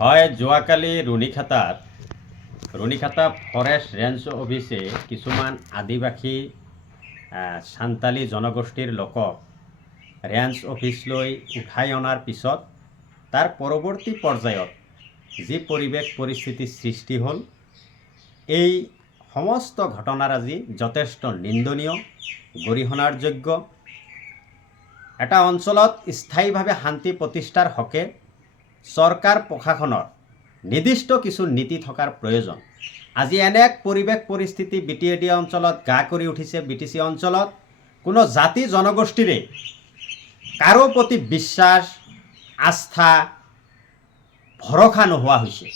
হয়, যোৱাকালি ৰুণিখাতা forest range অফিচে কিছুমান আদিবাসী সান্তালী জনগোষ্ঠীৰ লোকক ৰেঞ্জ অফিচলৈ উঠাই অনাৰ পিছত তাৰ পৰৱৰ্তী পৰ্যায়ত যি পৰিৱেশ পৰিস্থিতিৰ সৃষ্টি হ'ল, এই সমস্ত ঘটনাৰ আজি যথেষ্ট নিন্দনীয়, গৰিহণাৰ যোগ্য। এটা অঞ্চলত স্থায়ীভাৱে শান্তি প্ৰতিষ্ঠাৰ হকে চৰকাৰ প্ৰশাসনৰ নিৰ্দিষ্ট কিছু নীতি থকাৰ প্ৰয়োজন। আজি এনে এক পৰিৱেশ পৰিস্থিতি BTAD অঞ্চলত গা কৰি উঠিছে। BTC অঞ্চলত কোনো জাতি জনগোষ্ঠীৰে কাৰো প্ৰতি বিশ্বাস, আস্থা, ভৰসা নোহোৱা হৈছে।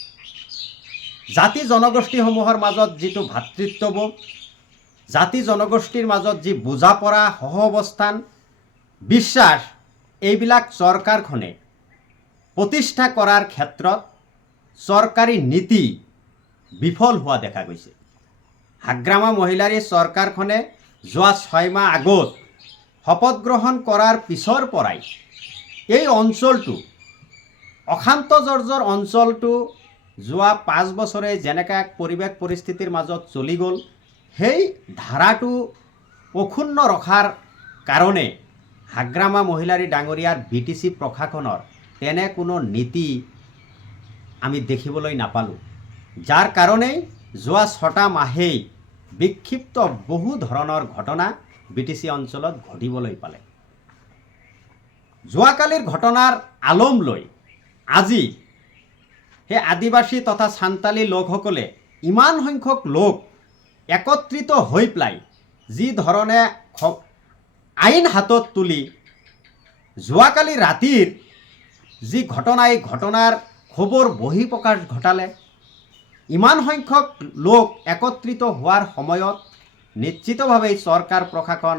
জাতি জনগোষ্ঠীসমূহৰ মাজত যিটো ভাতৃত্ববোধ, জাতি জনগোষ্ঠীৰ মাজত যি বুজাপৰা, সহ অৱস্থান, বিশ্বাস, এইবিলাক চৰকাৰখনে প্ৰতিষ্ঠা কৰাৰ ক্ষেত্ৰত চৰকাৰী নীতি বিফল হোৱা দেখা গৈছে। হাগ্ৰামা মহিলাৰী চৰকাৰখনে যোৱা 6 মাহ আগত শপত গ্ৰহণ কৰাৰ পিছৰ পৰাই এই অঞ্চলটো, অশান্ত জৰ্জৰ অঞ্চলটো যোৱা 5 বছৰে যেনেকৈ এক পৰিৱেশ পৰিস্থিতিৰ মাজত চলি গ'ল, সেই ধাৰাটো অক্ষুণ্ণ ৰখাৰ কাৰণে হাগ্ৰামা মহিলাৰী ডাঙৰীয়াৰ BTC প্ৰশাসনৰ তেনে কোনো নীতি আমি দেখিবলৈ নাপালোঁ, যাৰ কাৰণেই যোৱা 6টা মাহেই বিক্ষিপ্ত বহু ধৰণৰ ঘটনা BTC অঞ্চলত ঘটিবলৈ পালে। যোৱাকালিৰ ঘটনাৰ আলম লৈ আজি সেই আদিবাসী তথা সান্তালী লোকসকলে ইমান সংখ্যক লোক একত্ৰিত হৈ পেলাই যি ধৰণে আইন হাতত তুলি যোৱাকালি ৰাতিৰ যি ঘটনা, এই ঘটনাৰ খবৰ বহিঃপ্ৰকাশ ঘটালে। ইমান সংখ্যক লোক একত্ৰিত হোৱাৰ সময়ত নিশ্চিতভাৱেই চৰকাৰ প্ৰশাসন,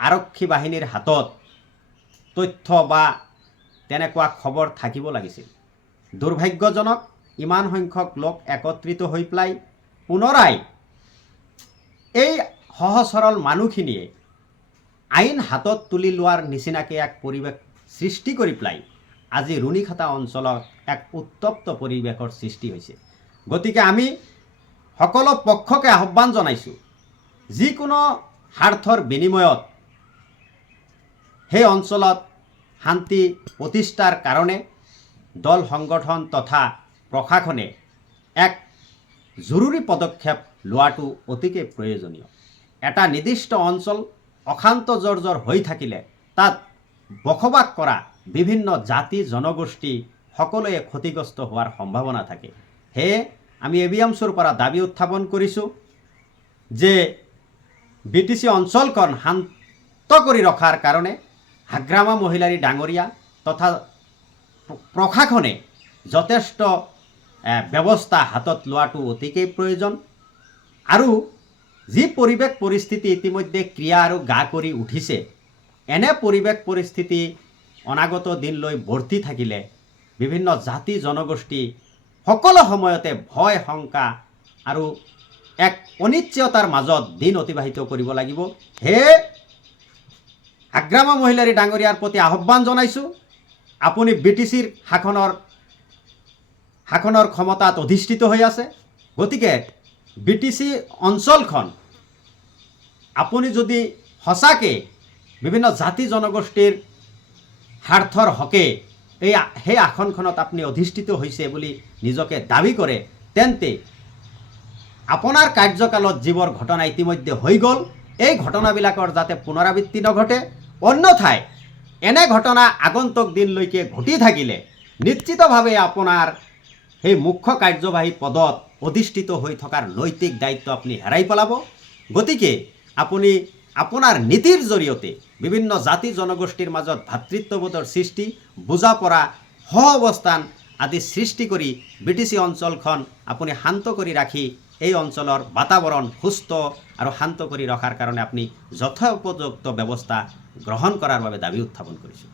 আৰক্ষী বাহিনীৰ হাতত তথ্য বা তেনেকুৱা খবৰ থাকিব লাগিছিল। দুৰ্ভাগ্যজনক, ইমান সংখ্যক লোক একত্ৰিত হৈ পেলাই পুনৰাই এই সহজ সৰল মানুহখিনিয়ে আইন হাতত তুলি লোৱাৰ নিচিনাকৈ এক পৰিৱেশ সৃষ্টি কৰি পেলাই আজি ৰুণিখাতা অঞ্চলত এক উত্তপ্ত পৰিৱেশৰ সৃষ্টি হৈছে। গতিকে আমি সকলো পক্ষকে আহ্বান জনাইছোঁ, যিকোনো স্বাৰ্থৰ বিনিময়ত সেই অঞ্চলত শান্তি প্ৰতিষ্ঠাৰ কাৰণে দল সংগঠন তথা প্ৰশাসনে এক জৰুৰী পদক্ষেপ লোৱাটো অতিকে প্ৰয়োজনীয়। এটা নিৰ্দিষ্ট অঞ্চল অশান্ত জৰ্জৰ হৈ থাকিলে তাত বসবাস কৰা বিভিন্ন জাতি জনগোষ্ঠী সকলোৱে ক্ষতিগ্ৰস্ত হোৱাৰ সম্ভাৱনা থাকে। সেয়ে আমি ABMCৰ পৰা দাবী উত্থাপন কৰিছোঁ যে BTC অঞ্চলখন শান্ত কৰি ৰখাৰ কাৰণে হাগ্ৰামা মহিলাৰী ডাঙৰীয়া তথা প্ৰশাসনে যথেষ্ট ব্যৱস্থা হাতত লোৱাটো অতিকৈ প্ৰয়োজন। আৰু যি পৰিৱেশ পৰিস্থিতি ইতিমধ্যে ক্ৰিয়া আৰু গা কৰি উঠিছে, এনে পৰিৱেশ পৰিস্থিতি অনাগত দিনলৈ বৰ্তি থাকিলে বিভিন্ন জাতি জনগোষ্ঠী সকলো সময়তে ভয়, শংকা আৰু এক অনিশ্চয়তাৰ মাজত দিন অতিবাহিত কৰিব লাগিব। সেয়ে হাগ্ৰামা মহিলাৰী ডাঙৰীয়াৰ প্ৰতি আহ্বান জনাইছোঁ, আপুনি BTCৰ শাসনৰ ক্ষমতাত অধিষ্ঠিত হৈ আছে। গতিকে BTC অঞ্চলখন আপুনি যদি সঁচাকৈ বিভিন্ন জাতি জনগোষ্ঠীৰ স্বাৰ্থৰ হকে সেই আসনখনত আপুনি অধিষ্ঠিত হৈছে বুলি নিজকে দাবী কৰে, তেন্তে আপোনাৰ কাৰ্যকালত যিবোৰ ঘটনা ইতিমধ্যে হৈ গ'ল, এই ঘটনাবিলাকৰ যাতে পুনৰাবৃত্তি নঘটে। অন্যথায় এনে ঘটনা আগন্তুক দিনলৈকে ঘটি থাকিলে নিশ্চিতভাৱে আপোনাৰ সেই মুখ্য কাৰ্যবাহী পদত অধিষ্ঠিত হৈ থকাৰ নৈতিক দায়িত্ব আপুনি হেৰাই পেলাব। গতিকে আপুনি আপোনাৰ নীতিৰ জৰিয়তে বিভিন্ন জাতি জনগোষ্ঠীৰ মাজত ভাতৃত্ববোধৰ সৃষ্টি, বুজাপৰা, সহ অৱস্থান আদি সৃষ্টি কৰি BTC অঞ্চলখন আপুনি শান্ত কৰি ৰাখি এই অঞ্চলৰ বাতাবৰণ সুস্থ আৰু শান্ত কৰি ৰখাৰ কাৰণে আপুনি যথোপযুক্ত ব্যৱস্থা গ্ৰহণ কৰাৰ বাবে দাবী উত্থাপন কৰিছোঁ।